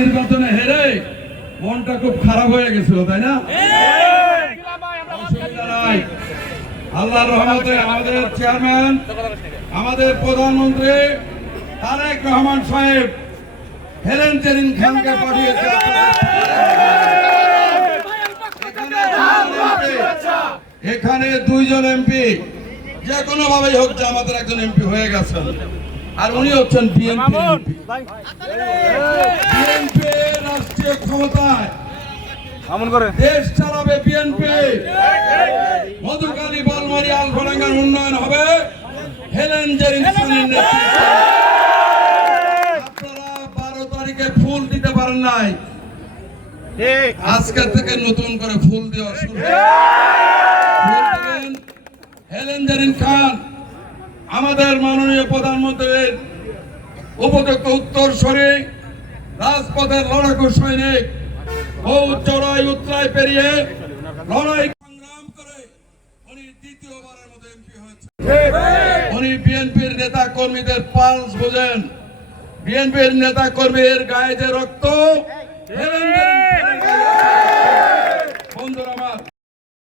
নির্বাচনে হেরে মনটা খুব খারাপ হয়ে গেছিল, তাই না? আল্লাহর রহমতে আমাদের চেয়ারম্যান, আমাদের প্রধানমন্ত্রী তারেক রহমান সাহেব হেলেন জেরিন খানকে পাঠিয়েছে। এখানে দুইজন এমপি যে কোনো ভাবেই হোক যে আমাদের একজন এমপি হয়ে গেছেন, আর উনি হচ্ছেন বিএনপি। বিএনপি রাষ্ট্রীয় ক্ষমতায় দেশ চালাবে বিএনপি। মধুকালী, বলমারি, আলফাডাঙ্গার উন্নয়ন হবে হেলেন জেরিন খানের নেতৃত্বে। আপনারা 12 তারিখে ফুল দিতে পারেন নাই, আজকে থেকে নতুন করে ফুল দেওয়া শুরু। হেলেন জেরিন খান আমাদের মাননীয় প্রধানমন্ত্রীর উপযুক্ত উত্তরসূরি, রাজপথের লড়াকু সৈনিক, বহু চড়াই উতরাই পেরিয়ে লড়াই সংগ্রাম করে উনি দ্বিতীয়বারের মতো এমপি হয়েছে। উনি বিএনপির নেতা কর্মীদের পালস বোঝেন। বিএনপির নেতা কর্মীর গায়ে যে রক্ত, হেলেন জেরিন